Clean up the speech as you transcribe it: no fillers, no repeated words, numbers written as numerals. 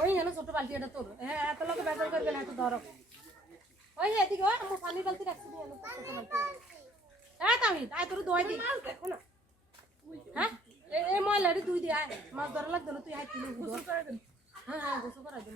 ওই জানো ছোট বালতি এটা তোর হ্যাঁ এত লোক বেজার করবে না এত ধরো ওই এদিকে ওই আমার পানি বালতি রাখছি দিয়ে ছোট বালতি হ্যাঁ তামিদ আয় তোর দোয়াই দি দেখো না হ্যাঁ এই ময়লারি তুই দি আয় মাছ ধরা লাগতো না তুই আয় তুই গোসল করে দে হ্যাঁ হ্যাঁ গোসল করা দে